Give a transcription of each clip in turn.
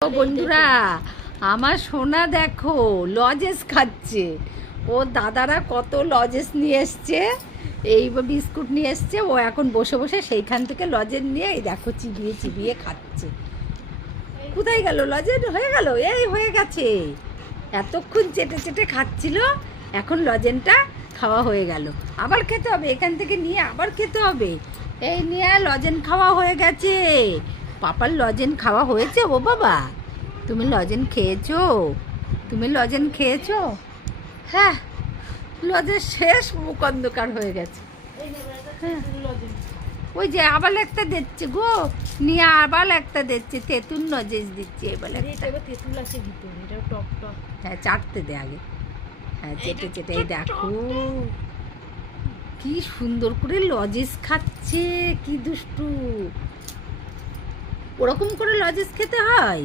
বন্ধুরা আমার সোনা দেখো লজেস খাচ্ছে। ও দাদারা কত লজেস নিয়ে এসছে, এই বিস্কুট নিয়ে এসছে। ও এখন বসে বসে সেইখান থেকে লজেন নিয়ে এই দেখো চিবিয়ে চিবিয়ে খাচ্ছে। কোথায় গেল লজেন? হয়ে গেল, এই হয়ে গেছে। এতক্ষণ চেটে চেটে খাচ্ছিল, এখন লজেনটা খাওয়া হয়ে গেল। আবার খেতে হবে, এখান থেকে নিয়ে আবার খেতে হবে। এই নিয়ে লজেন খাওয়া হয়ে গেছে। পাপার লজেন খাওয়া হয়েছে। ও বাবা, তুমি লজেন খেয়েছো? তুমি লজেন খেয়েছো? হ্যাঁ, লজেন শেষ, মুখ অন্ধকার হয়ে গেছে। হ্যাঁ, ওই যে আবার একটা দিচ্ছে গো, নিয়ে আবার একটা দিচ্ছে। তেঁতুল লজেস দিচ্ছে এবার। তেঁতুল আছে ভিতরে, এটা টক টক। হ্যাঁ, চাটতে দে আগে। হ্যাঁ, চেটে চেটে এই দেখো কি সুন্দর করে লজেস খাচ্ছে। কি দুষ্টু, ওরকম করে লজেস খেতে হয়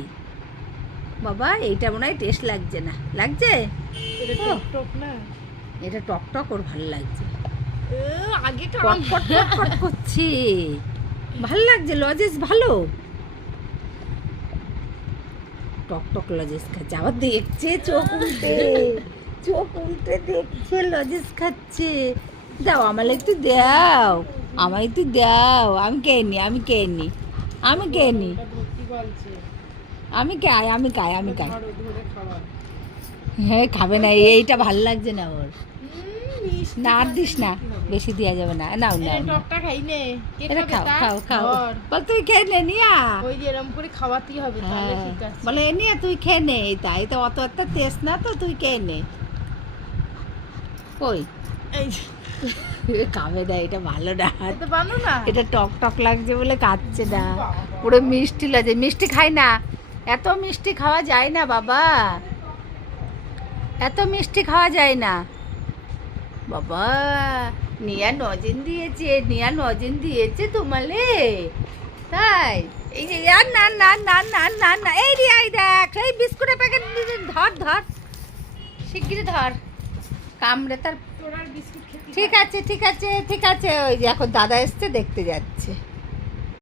বাবা। এইটা মনে হয় টেস্ট লাগছে না, লাগছে? এটা টক টক না, এটা টক টক, ওর ভালো লাগছে। আগে কটকট কটকট করছে, ভালো লাগছে। লজেস ভালো, টক টক লজেস খাচ্ছে। আবার দেখছে চোখ উল্টে, চোখ উল্টে দেখছে লজেস খাচ্ছে। দাও আমার একটু দাও, আমার একটু দাও। আমি কে নি, আমি কে নি, আমি কে নি, আমি খাই, আমি খাই, আমি খাই। হ্যাঁ, খাবে না, এইটা ভাল লাগছে না ওর। না আর দিস না, বেশি দেওয়া যাবে না। নাও নাও, টকটা খাই নে, এটা খাও খাও খাও। বল তুই খেয়ে নে নিয়া। ওই যে এরকম করে খাওয়াতেই হবে, তাহলে ঠিক আছে। বলে নিয়ে তুই খেয়ে নে, তাই তো অত একটা টেস্ট না তো, তুই খেয়ে নে। কই এই খাবে না, এটা ভালো না। এটা বানো না, এটা টক টক লাগছে বলে খাচ্ছে না। পুরো মিষ্টি লাগছে। মিষ্টি খাই না, এত মিষ্টি খাওয়া যায় না বাবা, এত মিষ্টি খাওয়া যায় না বাবা। নিয়া নজেন দিয়েছে, নিয়া নজেন দিয়েছে তোমালে, তাই? এই যে আর না না না না না না, এই রে এই দেখ, এই বিস্কুটের প্যাকেট ধর ধর, শিগগিরি ধর, কামড়ে তার। তোর আর বিস্কুট খেতে ঠিক আছে ঠিক আছে ঠিক আছে। ওই যে এখন দাদা এসছে, দেখতে যাচ্ছে।